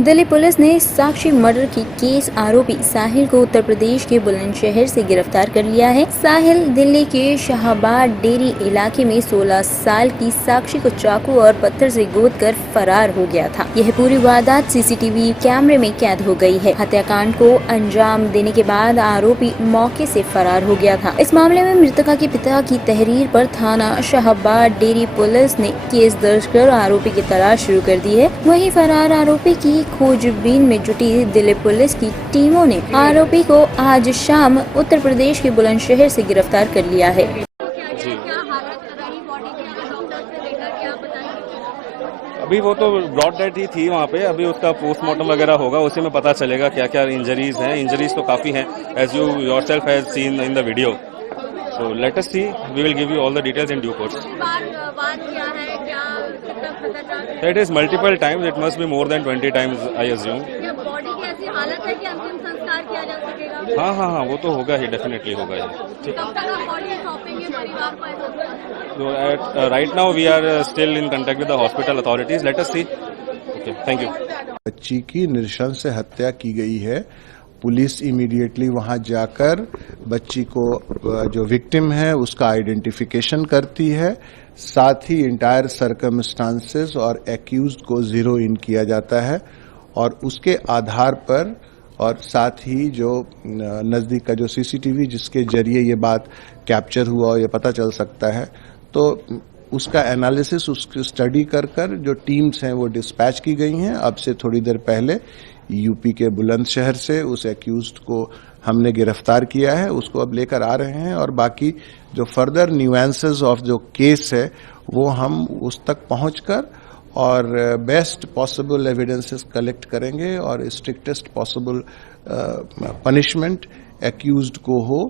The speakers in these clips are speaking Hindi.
दिल्ली पुलिस ने साक्षी मर्डर की केस आरोपी साहिल को उत्तर प्रदेश के बुलंदशहर से गिरफ्तार कर लिया है। साहिल दिल्ली के शाहबाद डेरी इलाके में 16 साल की साक्षी को चाकू और पत्थर से गोदकर फरार हो गया था। यह पूरी वारदात सीसीटीवी कैमरे में कैद हो गई है। हत्याकांड को अंजाम देने के बाद आरोपी मौके से फरार हो गया था। इस मामले में मृतका के पिता की तहरीर पर थाना शाहबाद डेरी पुलिस ने केस दर्ज कर आरोपी की तलाश शुरू कर दी है। वहीं फरार आरोपी की खोजबीन में जुटी दिल्ली पुलिस की टीमों ने आरोपी को आज शाम उत्तर प्रदेश के बुलंदशहर से गिरफ्तार कर लिया है। अभी वो तो ब्रॉड डेड ही थी वहाँ पे। अभी उसका पोस्टमार्टम वगैरह होगा, उसी में पता चलेगा क्या क्या इंजरीज हैं। इंजरीज तो काफी हैं, as you yourself has seen in the video. So let us see, we will give you all the details in due course. It is multiple times. It must be more than 20 times, I assume. क्या बॉडी की ऐसी हालत है कि अंतिम संस्कार किया जा सकेगा? हाँ, वो तो होगा ही, डेफिनेटली होगा ही। कब तक आप बॉडी सौंपेंगे परिवार को ऐसा? So right now we are still in contact with the hospital authorities. Let us see. Okay, thank you. बच्ची की नृशंस हत्या की गई है। पुलिस इमीडिएटली वहां जाकर बच्ची को, जो विक्टिम है, उसका आइडेंटिफिकेशन करती है। साथ ही इंटायर सर्कमस्टांसेस और एक्यूज्ड को जीरो इन किया जाता है और उसके आधार पर, और साथ ही जो नज़दीक का जो सीसीटीवी जिसके जरिए ये बात कैप्चर हुआ और ये पता चल सकता है, तो उसका एनालिसिस, उसकी स्टडी कर कर जो टीम्स हैं वो डिस्पैच की गई हैं। अब से थोड़ी देर पहले यूपी के बुलंदशहर से उस एक्यूज्ड को हमने गिरफ्तार किया है, उसको अब लेकर आ रहे हैं और बाकी जो फर्दर न्यूएंसेस ऑफ जो केस है वो हम उस तक पहुंचकर और बेस्ट पॉसिबल एविडेंसेस कलेक्ट करेंगे और स्ट्रिक्टेस्ट पॉसिबल पनिशमेंट एक्यूज्ड को हो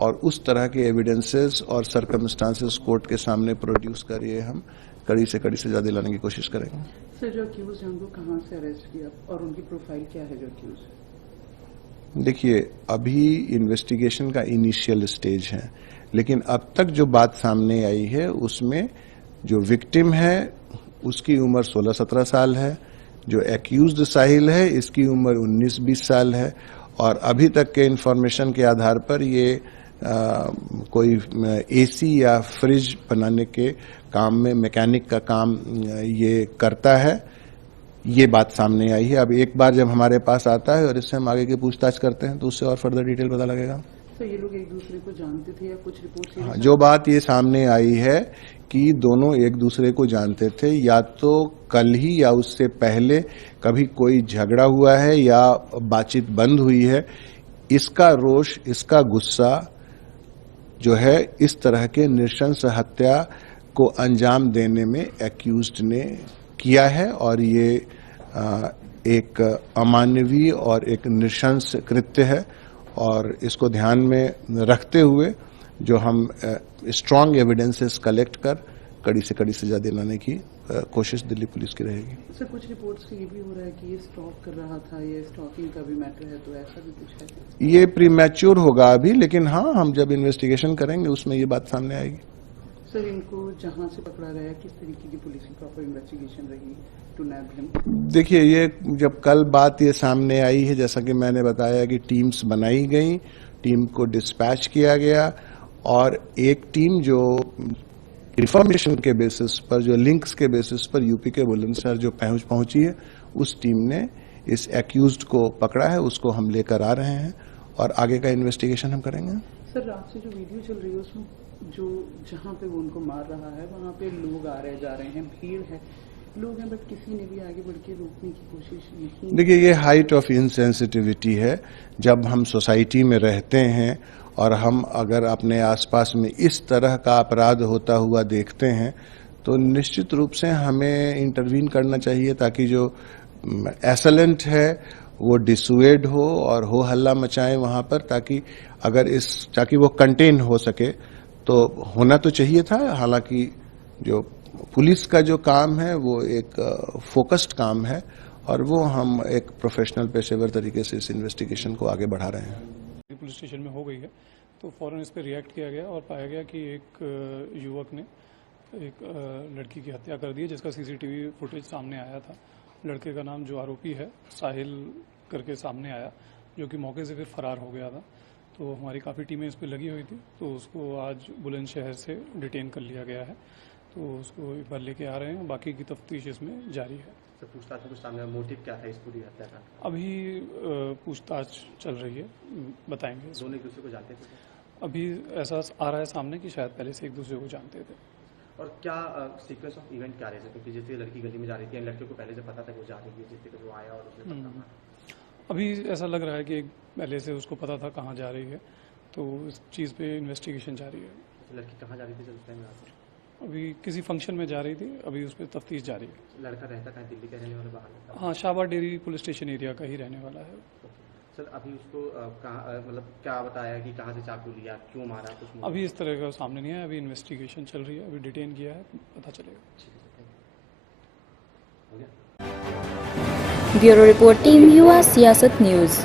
और उस तरह के एविडेंसेस और सर्कमस्टांसेस कोर्ट के सामने प्रोड्यूस करिए। हम कड़ी से कड़ी सजा दिलाने की कोशिश करेंगे। सर, जो अक्यूज हैं उनको कहां से अरेस्ट किया और उनकी प्रोफाइल क्या है जो अक्यूज? देखिए, अभी इन्वेस्टिगेशन का इनिशियल स्टेज है, लेकिन अब तक जो बात सामने आई है उसमें जो विक्टिम है उसकी उम्र 16-17 साल है, जो एक्यूज्ड साहिल है इसकी उम्र 19-20 साल है और अभी तक के इंफॉर्मेशन के आधार पर ये कोई एसी या फ्रिज बनाने के काम में, मैकेनिक का काम ये करता है। ये बात सामने आई है। अब एक बार जब हमारे पास आता है और इससे हम आगे की पूछताछ करते हैं तो उससे और फर्दर डिटेल पता लगेगा। तो ये लोग एक दूसरे को जानते थे या कुछ रिपोर्ट? हाँ, जो बात ये सामने आई है कि दोनों एक दूसरे को जानते थे, या तो कल ही या उससे पहले कभी कोई झगड़ा हुआ है या बातचीत बंद हुई है। इसका रोष, इसका गुस्सा जो है इस तरह के नृशंस हत्या को अंजाम देने में एक्यूज्ड ने किया है और ये एक अमानवीय और एक नृशंस कृत्य है और इसको ध्यान में रखते हुए जो हम स्ट्रांग एविडेंसेस कलेक्ट कर कड़ी से कड़ी सजा दिलाने की कोशिश दिल्ली पुलिस की रहेगी। सर, कुछ रिपोर्ट्स से ये भी हो रहा है कि ये स्टॉक कर रहा था, ये स्टॉकिंग का भी मैटर है, तो ऐसा भी कुछ है? ये प्रीमैच्योर होगा अभी, लेकिन हाँ, हम जब इन्वेस्टिगेशन करेंगे उसमें ये बात सामने आएगी। सर, इनको जहां से पकड़ा गया किस तरीके की पुलिस की प्रॉपर इन्वेस्टिगेशन रही टू नैब हिम? देखिए, ये जब कल बात ये सामने आई है, जैसा कि मैंने बताया कि टीम्स बनाई गई, टीम को डिस्पैच किया गया और एक टीम जो इंफॉर्मेशन के बेसिस पर, जो लिंक्स के बेसिस पर यूपी के बुलंदशहर जो पहुंची है, उस टीम ने इस एक्यूज्ड को पकड़ा है, उसको हम लेकर आ रहे हैं और आगे का इन्वेस्टिगेशन हम करेंगे। सर, रात से जो वीडियो चल रही है उसमें जो जहां पे वो उनको मार रहा है वहां पे लोग आ रहे जा रहे हैं, भीड़ है, लोग हैं, बट किसी ने भी आगे बढ़ के रोकने की कोशिश नहीं। देखिए, ये हाइट ऑफ इनसेंसिटिविटी है। जब हम सोसाइटी में रहते हैं और हम अगर अपने आसपास में इस तरह का अपराध होता हुआ देखते हैं तो निश्चित रूप से हमें इंटरवीन करना चाहिए ताकि जो एसेलेंट है वो डिसुएड हो और हो हल्ला मचाएं वहां पर, ताकि वो कंटेन हो सके। तो होना तो चाहिए था। हालांकि जो पुलिस का जो काम है वो एक फोकस्ड काम है और वो हम एक प्रोफेशनल पेशेवर तरीके से इस इन्वेस्टिगेशन को आगे बढ़ा रहे हैं। पुलिस स्टेशन में हो गई है तो फौरन इस पर रिएक्ट किया गया और पाया गया कि एक युवक ने एक लड़की की हत्या कर दी है, जिसका सीसीटीवी फुटेज सामने आया था। लड़के का नाम जो आरोपी है साहिल करके सामने आया, जो कि मौके से फिर फरार हो गया था। तो हमारी काफ़ी टीमें इस पर लगी हुई थी, तो उसको आज बुलंदशहर से डिटेन कर लिया गया है। तो उसको एक बार लेके आ रहे हैं, बाकी की तफ्तीश इसमें जारी है। सर पूछताछ में कुछ सामने मोटिव क्या था इस पूरी हत्या का? अभी पूछताछ चल रही है, बताएंगे। दोनों एक दूसरे को जानते थे अभी ऐसा आ रहा है सामने कि शायद पहले से एक दूसरे को जानते थे। और क्या सीक्वेंस ऑफ इवेंट क्या रहे थे? क्योंकि जिस लड़की गली में जा रही थी, लड़के को पहले से पता था कि वो जा रही है, जिस तरह वो आया और उसने पकड़ा मारा। अभी ऐसा लग रहा है कि पहले से उसको पता था कहाँ जा रही है, तो इस चीज़ पे इन्वेस्टिगेशन जारी है। लड़की कहाँ जा रही थी जब उस टाइम में? अभी किसी फंक्शन में जा रही थी, अभी उस पर तफ्तीश जारी है। लड़का रहता कहाँ? दिल्ली का रहने वाला, बाहर रहता? हाँ, Shahbad dairy police station area का ही रहने वाला है। सर अभी उसको कहाँ मतलब क्या बताया कि कहाँ से चाकू लिया, क्यों मारा, कुछ नहीं? अभी इस तरह का सामने नहीं है, अभी इन्वेस्टिगेशन चल रही है, अभी डिटेन किया है, पता चलेगा। ठीक है सर, थैंक यू। हो गया? ब्यूरो रिपोर्ट टीम युवा सियासत न्यूज़।